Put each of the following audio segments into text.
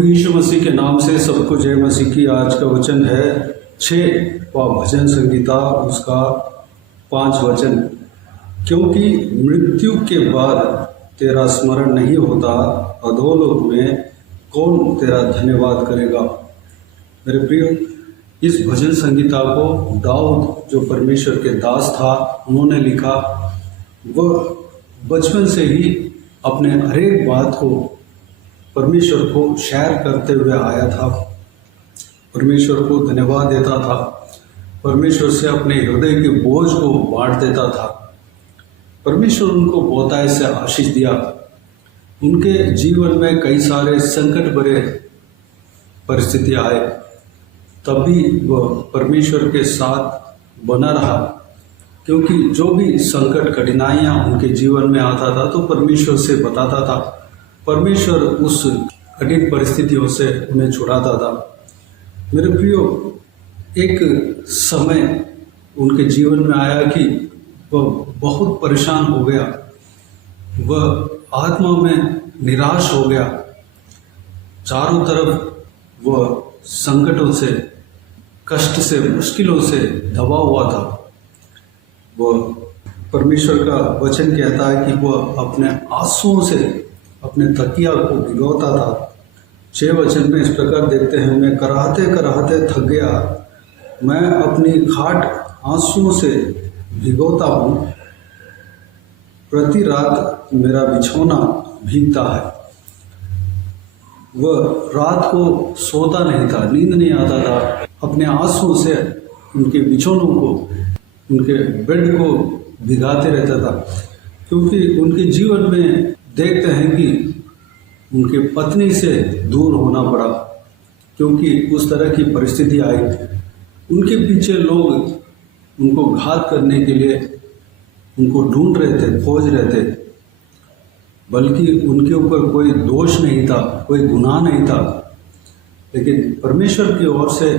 प्रभु यीशु मसीह के नाम से सबको जय मसीह की। आज का वचन है 6वां भजन संहिता उसका 5 वचन। क्योंकि मृत्यु के बाद तेरा स्मरण नहीं होता, अधोलोक में कौन तेरा धन्यवाद करेगा। मेरे प्रियो, इस भजन संहिता को दाऊद जो परमेश्वर के दास था उन्होंने लिखा। वह बचपन से ही अपने हर एक बात को परमेश्वर को शेयर करते हुए आया था, परमेश्वर को धन्यवाद देता था, परमेश्वर से अपने हृदय के बोझ को बांट देता था। परमेश्वर उनको बहुतायत से आशीष दिया। उनके जीवन में कई सारे संकट भरे परिस्थितियाँ आए, तब भी वह परमेश्वर के साथ बना रहा। क्योंकि जो भी संकट कठिनाइयाँ उनके जीवन में आता था तो परमेश्वर से बताता था, परमेश्वर उस कठिन परिस्थितियों से उन्हें छुड़ाता था। मेरे प्रियो, एक समय उनके जीवन में आया कि वह बहुत परेशान हो गया, वह आत्मा में निराश हो गया। चारों तरफ वह संकटों से, कष्ट से, मुश्किलों से दबा हुआ था। वह परमेश्वर का वचन कहता है कि वह अपने आंसुओं से अपने तकिया को भिगोता था। 6 वचन में इस प्रकार देखते हैं, मैं कराहते कराहते थक गया, मैं अपनी खाट आंसुओं से भिगोता हूँ, प्रति रात मेरा बिछौना भीगता है। वह रात को सोता नहीं था, नींद नहीं आता था, अपने आंसुओं से उनके बिछौनों को, उनके बेड को भिगाते रहता था। क्योंकि उनके जीवन में देखते हैं कि उनके पत्नी से दूर होना पड़ा, क्योंकि उस तरह की परिस्थिति आई। उनके पीछे लोग उनको घात करने के लिए उनको ढूंढ रहे थे, खोज रहे थे, बल्कि उनके ऊपर कोई दोष नहीं था, कोई गुनाह नहीं था। लेकिन परमेश्वर की ओर से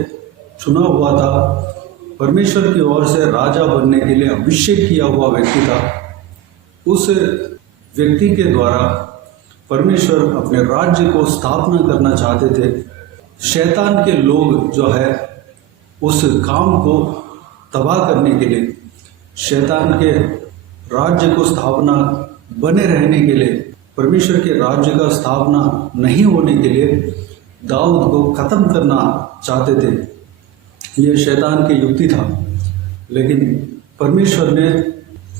चुना हुआ था, परमेश्वर की ओर से राजा बनने के लिए अभिषेक किया हुआ व्यक्ति था। उस व्यक्ति के द्वारा परमेश्वर अपने राज्य को स्थापना करना चाहते थे। शैतान के लोग जो है उस काम को तबाह करने के लिए, शैतान के राज्य को स्थापना बने रहने के लिए, परमेश्वर के राज्य का स्थापना नहीं होने के लिए दाऊद को खत्म करना चाहते थे। यह शैतान की युक्ति था। लेकिन परमेश्वर ने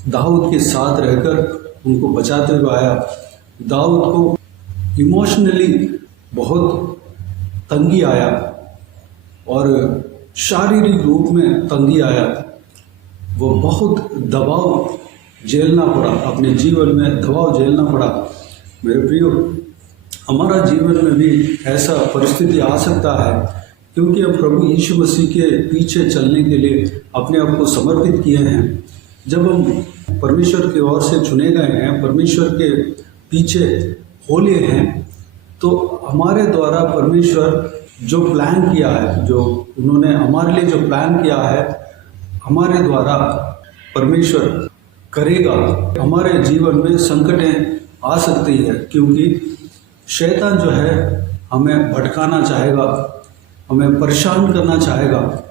दाऊद के साथ रहकर उनको बचाते हुए आया। दाऊद को इमोशनली बहुत तंगी आया और शारीरिक रूप में तंगी आया। वो बहुत दबाव झेलना पड़ा, अपने जीवन में दबाव झेलना पड़ा। मेरे प्रियो, हमारा जीवन में भी ऐसा परिस्थिति आ सकता है, क्योंकि हम प्रभु यीशु मसीह के पीछे चलने के लिए अपने आप को समर्पित किए हैं। जब हम परमेश्वर की ओर से चुने गए हैं, परमेश्वर के पीछे हो लिए हैं, तो हमारे द्वारा परमेश्वर जो प्लान किया है, जो उन्होंने हमारे लिए जो प्लान किया है, हमारे द्वारा परमेश्वर करेगा। हमारे जीवन में संकटें आ सकती है, क्योंकि शैतान जो है हमें भटकाना चाहेगा, हमें परेशान करना चाहेगा,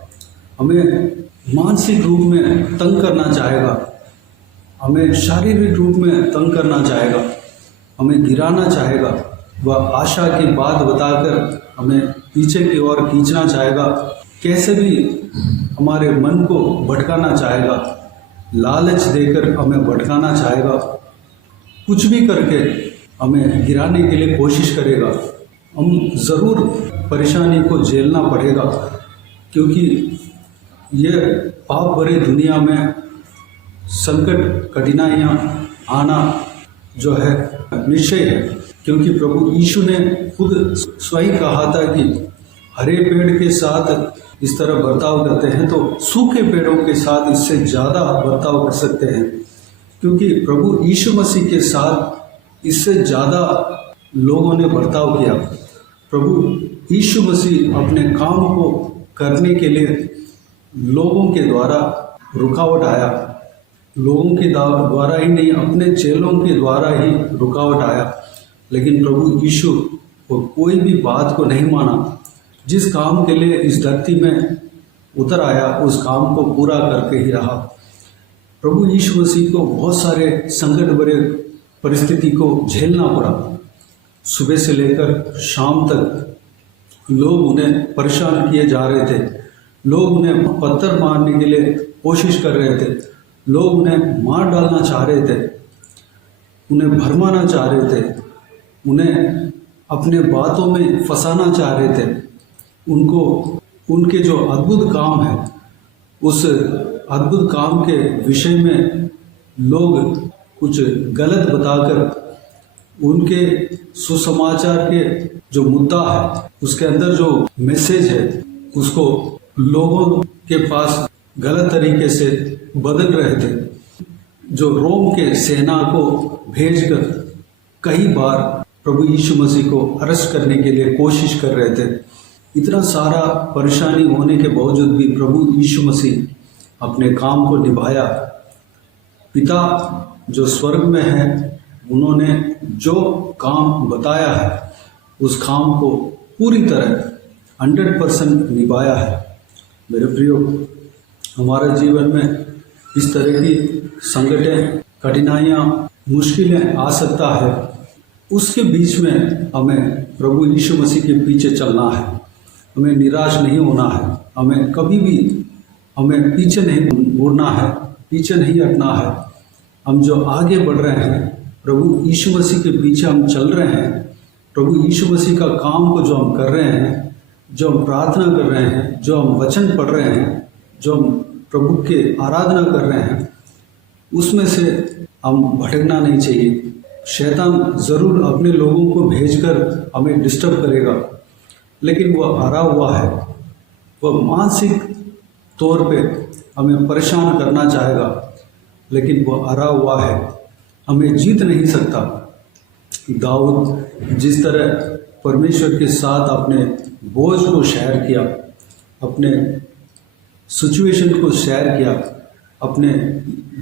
हमें मानसिक रूप में तंग करना चाहेगा, हमें शारीरिक रूप में तंग करना चाहेगा, हमें गिराना चाहेगा। वह आशा की बात बताकर हमें पीछे की ओर खींचना चाहेगा, कैसे भी हमारे मन को भटकाना चाहेगा, लालच देकर हमें भटकाना चाहेगा, कुछ भी करके हमें गिराने के लिए कोशिश करेगा। हम ज़रूर परेशानी को झेलना पड़ेगा, क्योंकि यह पाप भरी दुनिया में संकट कठिनाइयाँ आना जो है निश्चय है। क्योंकि प्रभु यीशु ने खुद स्वयं कहा था कि हरे पेड़ के साथ इस तरह बर्ताव करते हैं तो सूखे पेड़ों के साथ इससे ज़्यादा बर्ताव कर सकते हैं। क्योंकि प्रभु यीशु मसीह के साथ इससे ज़्यादा लोगों ने बर्ताव किया। प्रभु यीशु मसीह अपने काम को करने के लिए लोगों के द्वारा रुकावट आया, लोगों के द्वारा ही नहीं, अपने चेलों के द्वारा ही रुकावट आया। लेकिन प्रभु यीशु वो कोई भी बात को नहीं माना। जिस काम के लिए इस धरती में उतर आया उस काम को पूरा करके ही रहा। प्रभु यीशु मसीह को बहुत सारे संकट भरे परिस्थिति को झेलना पड़ा। सुबह से लेकर शाम तक लोग उन्हें परेशान किए जा रहे थे, लोग उन्हें पत्थर मारने के लिए कोशिश कर रहे थे, लोग उन्हें मार डालना चाह रहे थे, उन्हें भरमाना चाह रहे थे, उन्हें अपने बातों में फंसाना चाह रहे थे। उनको उनके जो अद्भुत काम है उस अद्भुत काम के विषय में लोग कुछ गलत बताकर उनके सुसमाचार के जो मुद्दा है उसके अंदर जो मैसेज है उसको लोगों के पास गलत तरीके से बदल रहे थे। जो रोम के सेना को भेजकर कई बार प्रभु यीशु मसीह को अरेस्ट करने के लिए कोशिश कर रहे थे। इतना सारा परेशानी होने के बावजूद भी प्रभु यीशु मसीह अपने काम को निभाया। पिता जो स्वर्ग में है उन्होंने जो काम बताया है उस काम को पूरी तरह 100% निभाया है। मेरे प्रियो, हमारे जीवन में इस तरह की संकटें, कठिनाइयाँ, मुश्किलें आ सकता है। उसके बीच में हमें प्रभु यीशु मसीह के पीछे चलना है। हमें निराश नहीं होना है। हमें कभी भी हमें पीछे नहीं मुड़ना है, पीछे नहीं हटना है। हम जो आगे बढ़ रहे हैं, प्रभु यीशु मसीह के पीछे हम चल रहे हैं। प्रभु यीशु मसीह का काम को जो हम कर रहे हैं, जो हम प्रार्थना कर रहे हैं, जो हम वचन पढ़ रहे हैं, जो हम प्रभु के आराधना कर रहे हैं, उसमें से हम भटकना नहीं चाहिए। शैतान ज़रूर अपने लोगों को भेजकर हमें डिस्टर्ब करेगा, लेकिन वह हारा हुआ है। वह मानसिक तौर पे हमें परेशान करना चाहेगा, लेकिन वह हारा हुआ है, हमें जीत नहीं सकता। दाऊद जिस तरह परमेश्वर के साथ अपने बोझ को शेयर किया, अपने सिचुएशन को शेयर किया, अपने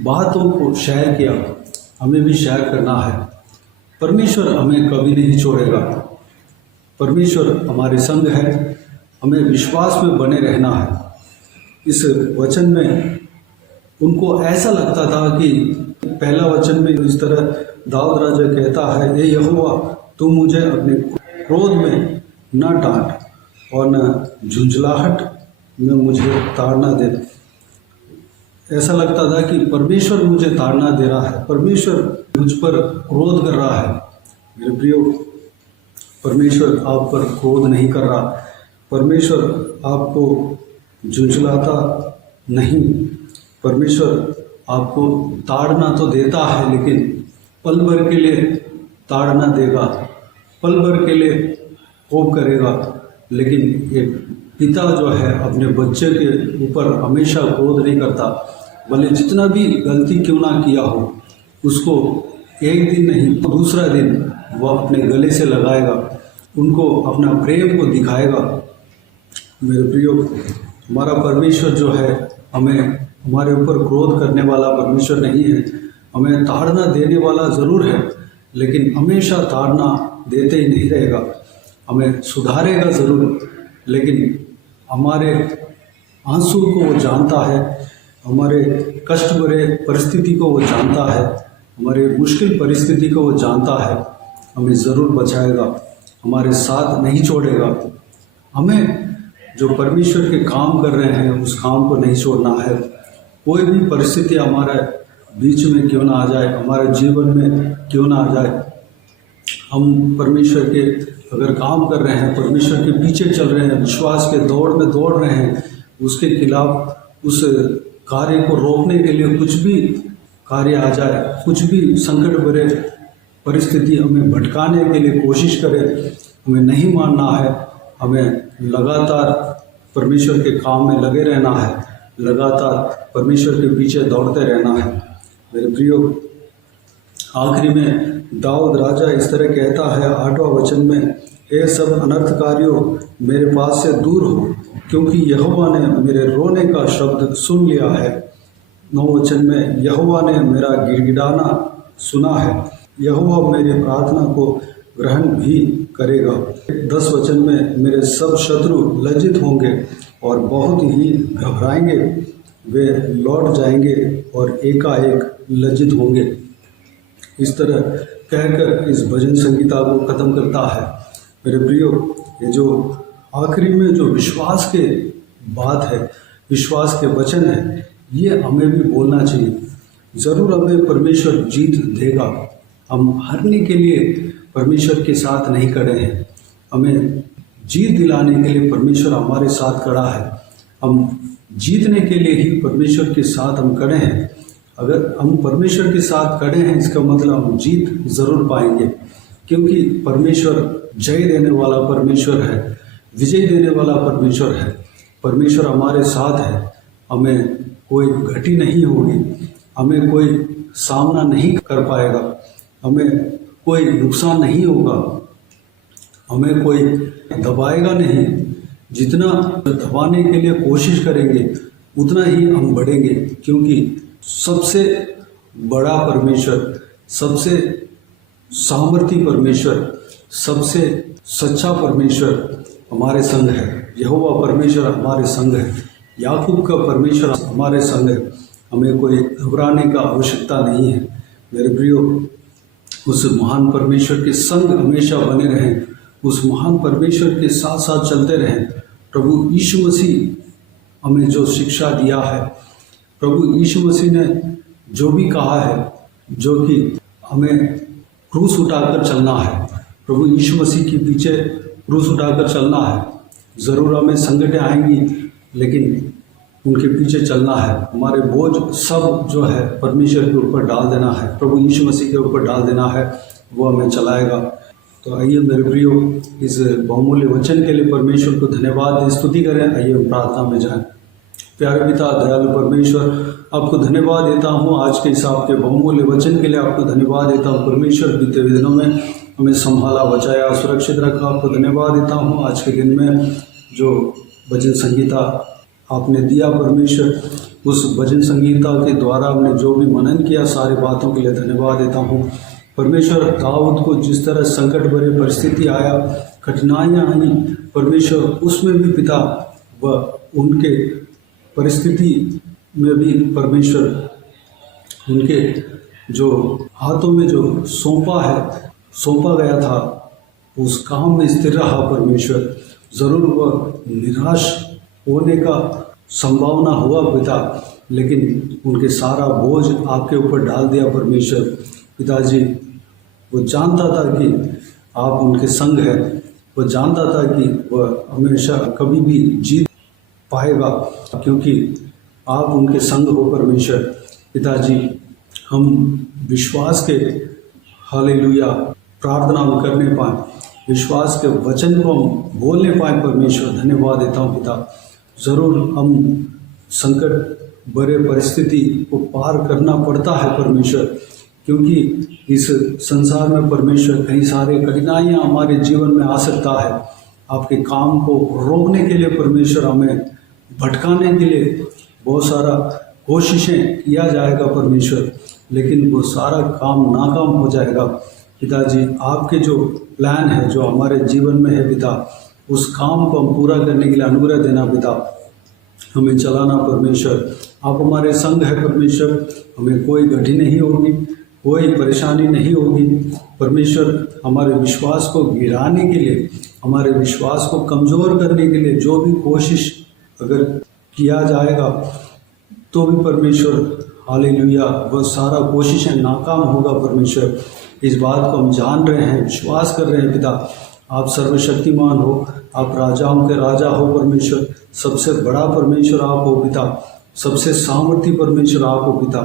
बातों को शेयर किया, हमें भी शेयर करना है। परमेश्वर हमें कभी नहीं छोड़ेगा। परमेश्वर हमारे संग है। हमें विश्वास में बने रहना है। इस वचन में उनको ऐसा लगता था कि पहला वचन में इस तरह दाऊद राजा कहता है, हे यहोवा, तू मुझे अपने क्रोध में न डांट और न झुंझलाहट में मुझे ताड़ना दे। ऐसा लगता था कि परमेश्वर मुझे ताड़ना दे रहा है, परमेश्वर मुझ पर क्रोध कर रहा है। मेरे प्रियो, परमेश्वर आप पर क्रोध नहीं कर रहा। परमेश्वर आपको झुंझलाता नहीं। परमेश्वर आपको ताड़ना तो देता है, लेकिन पल भर के लिए ताड़ना देगा, पल भर के लिए कोप करेगा। लेकिन एक पिता जो है अपने बच्चे के ऊपर हमेशा क्रोध नहीं करता। भले जितना भी गलती क्यों ना किया हो, उसको एक दिन नहीं दूसरा दिन वह अपने गले से लगाएगा, उनको अपना प्रेम को दिखाएगा। मेरे प्रियो, हमारा परमेश्वर जो है हमें हमारे ऊपर क्रोध करने वाला परमेश्वर नहीं है। हमें ताड़ना देने वाला ज़रूर है, लेकिन हमेशा ताड़ना देते ही नहीं रहेगा। हमें सुधारेगा ज़रूर, लेकिन हमारे आंसू को वो जानता है, हमारे कष्ट भरे परिस्थिति को वो जानता है, हमारे मुश्किल परिस्थिति को वो जानता है। हमें ज़रूर बचाएगा, हमारे साथ नहीं छोड़ेगा। हमें जो परमेश्वर के काम कर रहे हैं उस काम को नहीं छोड़ना है। कोई भी परिस्थिति हमारे बीच में क्यों ना आ जाए, हमारे जीवन में क्यों ना आ जाए, हम परमेश्वर के अगर काम कर रहे हैं, परमेश्वर के पीछे चल रहे हैं, विश्वास के दौड़ में दौड़ रहे हैं, उसके खिलाफ उस कार्य को रोकने के लिए कुछ भी कार्य आ जाए, कुछ भी संकट भरे परिस्थिति हमें भटकाने के लिए कोशिश करे, हमें नहीं मानना है। हमें लगातार परमेश्वर के काम में लगे रहना है, लगातार परमेश्वर के पीछे दौड़ते रहना है। मेरे प्रियो, आखिरी में दाऊद राजा इस तरह कहता है 8वां वचन में, हे सब अनर्थकारियों, मेरे पास से दूर हो, क्योंकि यहोवा ने मेरे रोने का शब्द सुन लिया है। 9 वचन में, यहोवा ने मेरा गिड़गिड़ाना सुना है, यहोवा मेरी प्रार्थना को ग्रहण भी करेगा। 10 वचन में मेरे सब शत्रु लज्जित होंगे और बहुत ही घबराएंगे, वे लौट जाएंगे और एकाएक लज्जित होंगे। इस तरह कहकर इस भजन संगीता को ख़त्म करता है। मेरे प्रियो, ये जो आखिरी में जो विश्वास के बात है, विश्वास के वचन है, ये हमें भी बोलना चाहिए। ज़रूर हमें परमेश्वर जीत देगा। हम हारने के लिए परमेश्वर के साथ नहीं खड़े हैं, हमें जीत दिलाने के लिए परमेश्वर हमारे साथ खड़ा है। हम जीतने के लिए ही परमेश्वर के साथ हम खड़े हैं। अगर हम परमेश्वर के साथ खड़े हैं, इसका मतलब हम जीत ज़रूर पाएंगे, क्योंकि परमेश्वर जय देने वाला परमेश्वर है, विजय देने वाला परमेश्वर है। परमेश्वर हमारे साथ है, हमें कोई घटी नहीं होगी, हमें कोई सामना नहीं कर पाएगा, हमें कोई नुकसान नहीं होगा, हमें कोई दबाएगा नहीं। जितना दबाने के लिए कोशिश करेंगे उतना ही हम बढ़ेंगे, क्योंकि सबसे बड़ा परमेश्वर, सबसे सामर्थी परमेश्वर, सबसे सच्चा परमेश्वर हमारे संग है। यहोवा परमेश्वर हमारे संग है, याकूब का परमेश्वर हमारे संग है। हमें कोई घबराने का आवश्यकता नहीं है। मेरे प्रियो, उस महान परमेश्वर के संग हमेशा बने रहें, उस महान परमेश्वर के साथ साथ चलते रहें। प्रभु यीशु मसीह हमें जो शिक्षा दिया है, प्रभु यीशु मसीह ने जो भी कहा है, जो कि हमें क्रूस उठाकर चलना है, प्रभु यीशु मसीह के पीछे क्रूस उठाकर चलना है। ज़रूर हमें संकटें आएंगी, लेकिन उनके पीछे चलना है। हमारे बोझ सब जो है परमेश्वर के ऊपर डाल देना है, प्रभु यीशु मसीह के ऊपर डाल देना है, वो हमें चलाएगा। तो आइए मेरे प्रियो, इस बहुमूल्य वचन के लिए परमेश्वर को धन्यवाद स्तुति करें। आइए हम प्रार्थना में जाएं। प्यारे पिता, दयालु परमेश्वर, आपको धन्यवाद देता हूँ आज के हिसाब के बहुमूल्य वचन के लिए। आपको धन्यवाद देता हूँ परमेश्वर, बीते हुए दिनों में हमें संभाला, बचाया, सुरक्षित रखा। आपको धन्यवाद देता हूँ आज के दिन में जो भजन संगीता आपने दिया परमेश्वर, उस भजन संगीता के द्वारा हमने जो भी मनन किया, सारी बातों के लिए धन्यवाद देता हूँ परमेश्वर। दाऊद को जिस तरह संकट भरे परिस्थिति आया, कठिनाइयाँ आई परमेश्वर, उसमें भी पिता व उनके परिस्थिति में भी परमेश्वर उनके जो हाथों में जो सौंपा गया था, उस काम में स्थिर रहा परमेश्वर। ज़रूर वह निराश होने का संभावना हुआ पिता, लेकिन उनके सारा बोझ आपके ऊपर डाल दिया परमेश्वर। पिताजी, वो जानता था कि आप उनके संग हैं, वो जानता था कि वह हमेशा कभी भी जीत पाएगा, क्योंकि आप उनके संग हो परमेश्वर। पिताजी, हम विश्वास के हालेलुया प्रार्थना हम करने पाएँ, विश्वास के वचन को हम बोलने पाएँ परमेश्वर। धन्यवाद देता हूँ पिता। ज़रूर हम संकट भरे परिस्थिति को पार करना पड़ता है परमेश्वर, क्योंकि इस संसार में परमेश्वर कई सारे कठिनाइयाँ हमारे जीवन में आ सकता है। आपके काम को रोकने के लिए परमेश्वर, हमें भटकाने के लिए बहुत सारा कोशिशें किया जाएगा परमेश्वर, लेकिन वो सारा काम नाकाम हो जाएगा। पिताजी, आपके जो प्लान है, जो हमारे जीवन में है पिता, उस काम को हम पूरा करने के लिए अनुग्रह देना पिता, हमें चलाना परमेश्वर। आप हमारे संग है परमेश्वर, हमें कोई घटी नहीं होगी, कोई परेशानी नहीं होगी परमेश्वर। हमारे विश्वास को गिराने के लिए, हमारे विश्वास को कमज़ोर करने के लिए जो भी कोशिश अगर किया जाएगा, तो भी परमेश्वर हालेलुया वह सारा कोशिशें नाकाम होगा परमेश्वर। इस बात को हम जान रहे हैं, विश्वास कर रहे हैं पिता। आप सर्वशक्तिमान हो, आप राजाओं के राजा हो परमेश्वर, सबसे बड़ा परमेश्वर आप हो पिता, सबसे सामर्थी परमेश्वर आप हो पिता।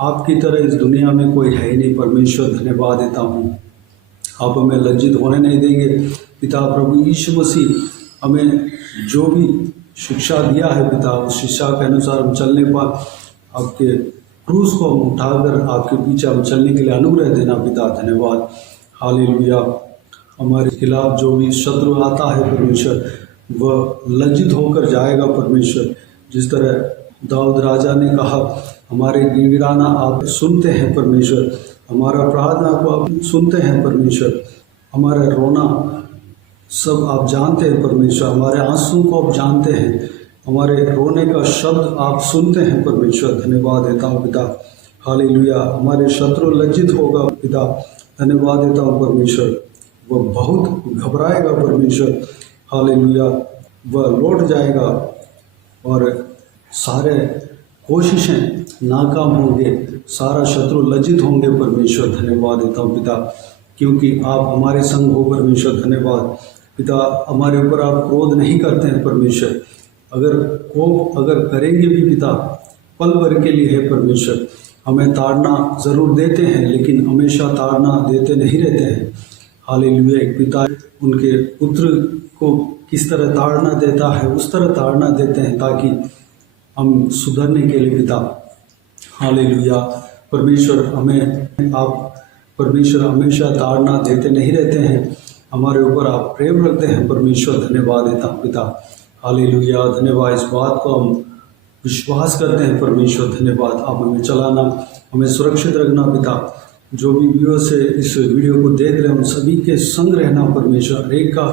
आपकी तरह इस दुनिया में कोई है ही नहीं परमेश्वर। धन्यवाद देता हूँ, आप हमें लज्जित होने नहीं देंगे पिता। प्रभु यीशु मसीह हमें जो भी शिक्षा दिया है पिता, उस शिक्षा के अनुसार हम चलने पाए, आपके क्रूस को हम उठाकर आपके पीछे हम चलने के लिए अनुग्रह देना पिता। धन्यवाद हालेलुया। हमारे खिलाफ जो भी शत्रु आता है परमेश्वर, वह लज्जित होकर जाएगा परमेश्वर। जिस तरह दाऊद राजा ने कहा, हमारे गिड़गिड़ाना आप सुनते हैं परमेश्वर, हमारा प्रार्थना को आप सुनते हैं परमेश्वर, हमारा रोना सब आप जानते हैं परमेश्वर, हमारे आंसू को आप जानते हैं, हमारे रोने का शब्द आप सुनते हैं परमेश्वर। धन्यवाद देता हूँ पिता, हालेलुया। हमारे शत्रु लज्जित होगा पिता, धन्यवाद देता हूँ परमेश्वर। वह बहुत घबराएगा परमेश्वर, हालेलुया। वह लौट जाएगा और सारे कोशिशें नाकाम होंगे, सारा शत्रु लज्जित होंगे परमेश्वर। धन्यवाद देता हूँ पिता, क्योंकि आप हमारे संग हो परमेश्वर। धन्यवाद पिता, हमारे ऊपर आप क्रोध नहीं करते हैं परमेश्वर। अगर कोप अगर करेंगे भी पिता, पल भर के लिए है परमेश्वर। हमें ताड़ना ज़रूर देते हैं, लेकिन हमेशा ताड़ना देते नहीं रहते हैं। हालेलुया। एक पिता उनके पुत्र को किस तरह ताड़ना देता है, उस तरह ताड़ना देते हैं ताकि हम सुधरने के लिए पिता। हालेलुया। परमेश्वर हमें आप परमेश्वर हमेशा ताड़ना देते नहीं रहते हैं, हमारे ऊपर आप प्रेम रखते हैं परमेश्वर। धन्यवाद देता हूँ पिता, हालेलुया। धन्यवाद, इस बात को हम विश्वास करते हैं परमेश्वर। धन्यवाद, आप हमें चलाना, हमें सुरक्षित रखना पिता। जो भी व्यूअर्स से इस वीडियो को देख रहे हैं उन सभी के संग रहना परमेश्वर। एक का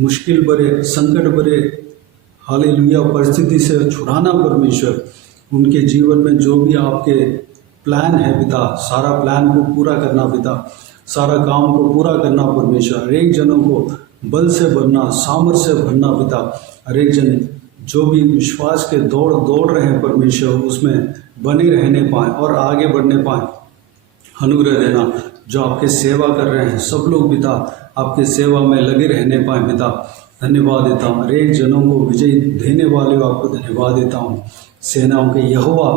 मुश्किल भरे संकट भरे हालेलुया परिस्थिति से छुड़ाना परमेश्वर। उनके जीवन में जो भी आपके प्लान है पिता, सारा प्लान को पूरा करना पिता, सारा काम को पूरा करना परमेश्वर। हर एक जनों को बल से भरना, सामर्थ्य से भरना पिता। हर एक जन जो भी विश्वास के दौड़ रहे हैं परमेश्वर, उसमें बने रहने पाए और आगे बढ़ने पाए, अनुग्रह देना। जो आपके सेवा कर रहे हैं सब लोग पिता, आपके सेवा में लगे रहने पाए पिता। धन्यवाद देता हूँ, हर एक जनों को विजय देने वाले हो आपको धन्यवाद देता हूँ। सेनाओं के यहोवा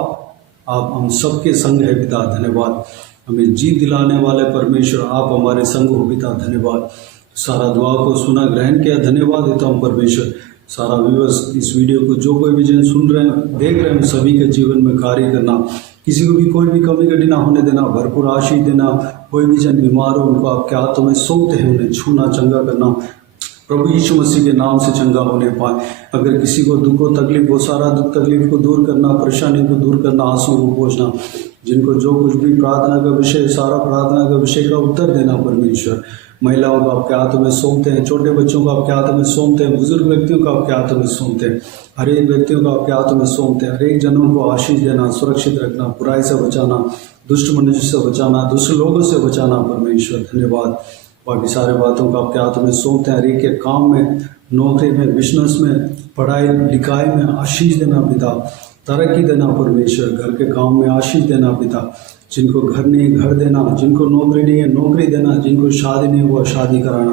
आप हम सबके संग है पिता। धन्यवाद, हमें जीत दिलाने वाले परमेश्वर आप हमारे संग हो पिता। धन्यवाद, सारा दुआ को सुना ग्रहण किया, धन्यवाद देता हूँ परमेश्वर। सारा व्यूअर्स इस वीडियो को जो कोई भी जन सुन रहे हैं देख रहे हैं, सभी के जीवन में कार्य करना, किसी को भी कोई भी कमी घटी ना होने देना, भरपूर आशीष देना। कोई भी जन बीमार हो उनको आपके हाथों में सौंपते हैं, उन्हें छूना, चंगा करना प्रभु यीशु मसीह के नाम से चंगा होने पाए। अगर किसी को दुख हो तकलीफ हो, सारा दुख तकलीफ को दूर करना, परेशानी को दूर करना, आंसू को पोंछना। जिनको जो कुछ भी प्रार्थना का विषय, सारा प्रार्थना का विषय का उत्तर देना परमेश्वर। महिलाओं को आपके हाथों में सौंपते हैं, छोटे बच्चों को आपके हाथों में सौंपते हैं, बुजुर्ग व्यक्तियों को आपके हाथों में सौंपते हैं, हर एक व्यक्तियों को आपके हाथों में सौंपते हैं। हर एक जनों को आशीष देना, सुरक्षित रखना, बुराई से बचाना, दुष्ट मनुष्य से बचाना, दुष्ट लोगों से बचाना परमेश्वर। धन्यवाद, बाकी सारे बातों को आपके हाथों में सौंपते हैं। हर एक के काम में, नौकरी में, बिजनेस में, पढ़ाई लिखाई में आशीष देना पिता, तरक्की देना परमेश्वर। घर के काम में आशीष देना पिता। जिनको घर नहीं घर देना, जिनको नौकरी नहीं है नौकरी देना, जिनको शादी नहीं हुआ शादी कराना।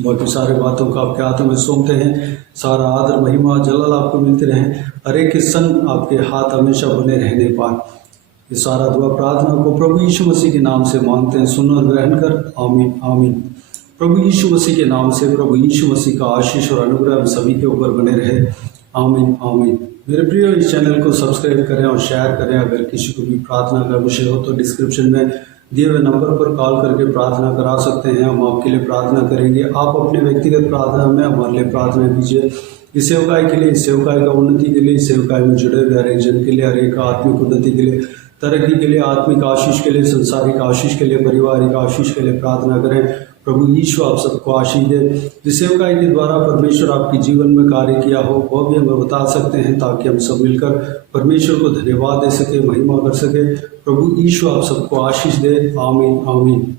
बाकी सारे बातों को आपके हाथों में सौंपते हैं। सारा आदर महिमा जलाल आपको मिलते रहे, हर एक के संग आपके हाथ हमेशा बने रहने पाए। ये सारा दुआ प्रार्थना को प्रभु यीशु मसीह के नाम से मांगते हैं, सुनो और ग्रहण कर, आमीन आमीन। प्रभु यीशु मसीह के नाम से प्रभु यीशु मसीह का आशीष और अनुग्रह हम सभी के ऊपर बने रहे, आमीन आमीन। मेरे प्रिय, इस चैनल को सब्सक्राइब करें और शेयर करें। अगर किसी को भी प्रार्थना का विषय हो तो डिस्क्रिप्शन में दिए हुए नंबर पर कॉल करके प्रार्थना करा सकते हैं, हम आपके लिए प्रार्थना करेंगे। आप अपने व्यक्तिगत प्रार्थना में हमारे लिए प्रार्थना कीजिए। इस सेवकाई के लिए, इस सेवकाई का उन्नति के लिए, इस सेवकाई में जुड़े हुए हर एक जन के लिए, हर एक आत्मिक उन्नति के लिए, तरक्की के लिए, आत्मिक आशीष के लिए, संसारिक आशीष के लिए, पारिवारिक आशीष के लिए प्रार्थना करें। प्रभु यीशु आप सबको आशीष दे। जिस सेवकाई के द्वारा परमेश्वर आपके जीवन में कार्य किया हो वह भी हमें बता सकते हैं, ताकि हम सब मिलकर परमेश्वर को धन्यवाद दे सके, महिमा कर सके। प्रभु यीशु आप सबको आशीष दे, आमीन आमीन।